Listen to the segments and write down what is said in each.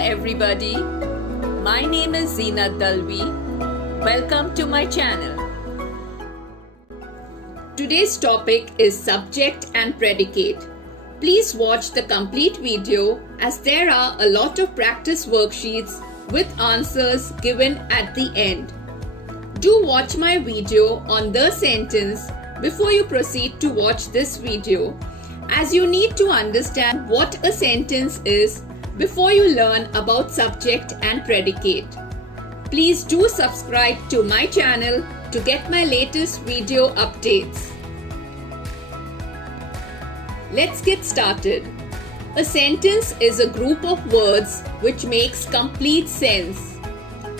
everybody, my name is Zeenat Dalvi. Welcome to my channel. Today's topic is subject and predicate. Please watch the complete video as there are a lot of practice worksheets with answers given at the end. Do watch my video on the sentence before you proceed to watch this video, as you need to understand what a sentence is before you learn about subject and predicate. Please do subscribe to my channel to get my latest video updates. Let's get started. A sentence is a group of words which makes complete sense.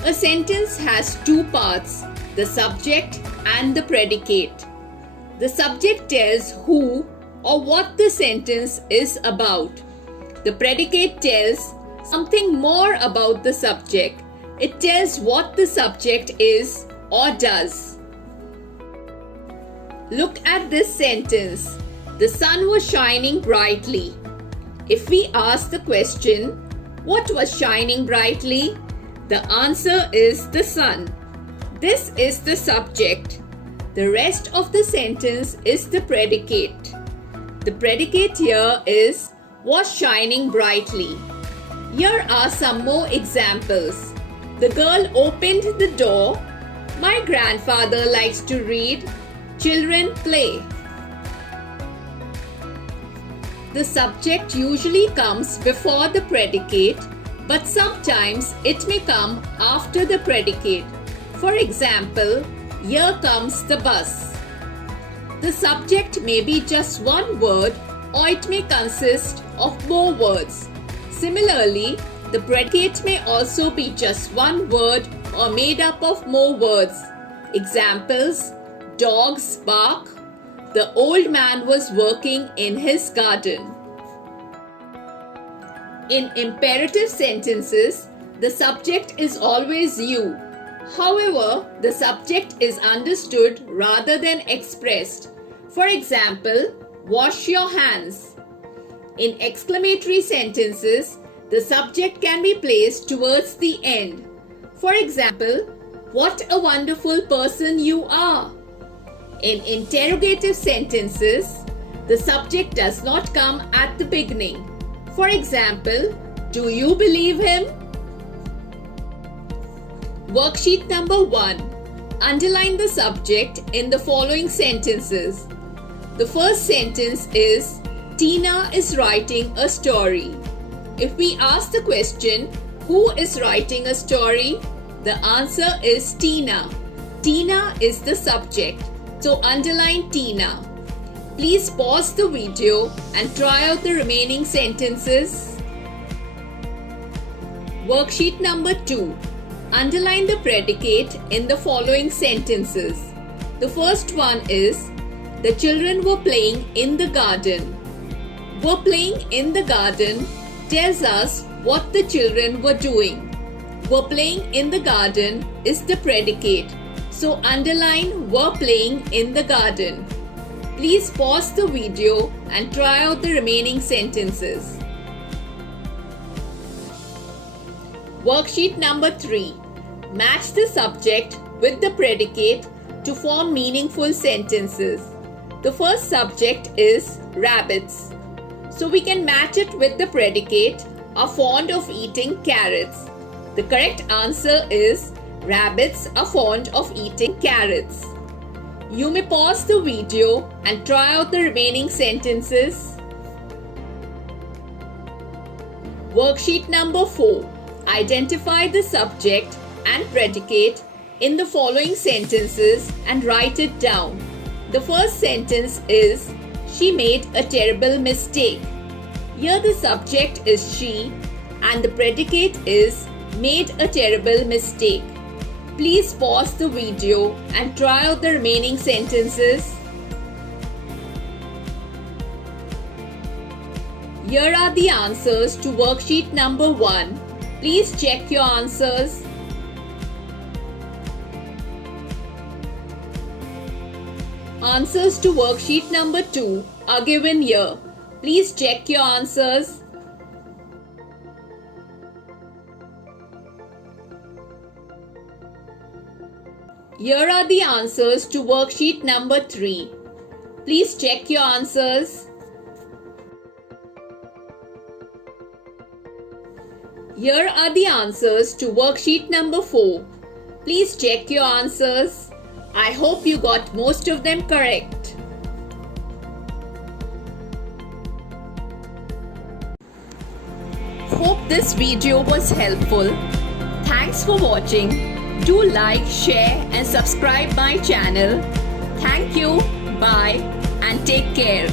A sentence has two parts, the subject and the predicate. The subject tells who or what the sentence is about. The predicate tells something more about the subject. It tells what the subject is or does. Look at this sentence. The sun was shining brightly. If we ask the question, what was shining brightly? The answer is the sun. This is the subject. The rest of the sentence is the predicate. The predicate here is was shining brightly. Here are some more examples. The girl opened the door. My grandfather likes to read. Children play. The subject usually comes before the predicate, but sometimes it may come after the predicate. For example, here comes the bus. The subject may be just one word or it may consist of more words. Similarly, the predicate may also be just one word or made up of more words. Examples: dogs bark. The old man was working in his garden. In imperative sentences, the subject is always you. However, the subject is understood rather than expressed. For example, wash your hands. In exclamatory sentences, the subject can be placed towards the end. For example, what a wonderful person you are. In interrogative sentences, the subject does not come at the beginning. For example, do you believe him? Worksheet number 1. Underline the subject in the following sentences. The first sentence is, Tina is writing a story. If we ask the question, who is writing a story? The answer is Tina. Tina is the subject. So underline Tina. Please pause the video and try out the remaining sentences. Worksheet number 2. Underline the predicate in the following sentences. The first one is, the children were playing in the garden. Were playing in the garden tells us what the children were doing. Were playing in the garden is the predicate. So underline were playing in the garden. Please pause the video and try out the remaining sentences. Worksheet number 3. Match the subject with the predicate to form meaningful sentences. The first subject is rabbits. So we can match it with the predicate, are fond of eating carrots. The correct answer is rabbits are fond of eating carrots. You may pause the video and try out the remaining sentences. Worksheet number 4. Identify the subject and predicate in the following sentences and write it down. The first sentence is, she made a terrible mistake. Here the subject is she and the predicate is made a terrible mistake. Please pause the video and try out the remaining sentences. Here are the answers to worksheet number 1. Please check your answers. Answers to worksheet number 2 are given here. Please check your answers. Here are the answers to worksheet number 3. Please check your answers. Here are the answers to worksheet number 4. Please check your answers. I hope you got most of them correct. Hope this video was helpful. Thanks for watching. Do like, share and subscribe my channel. Thank you. Bye and take care.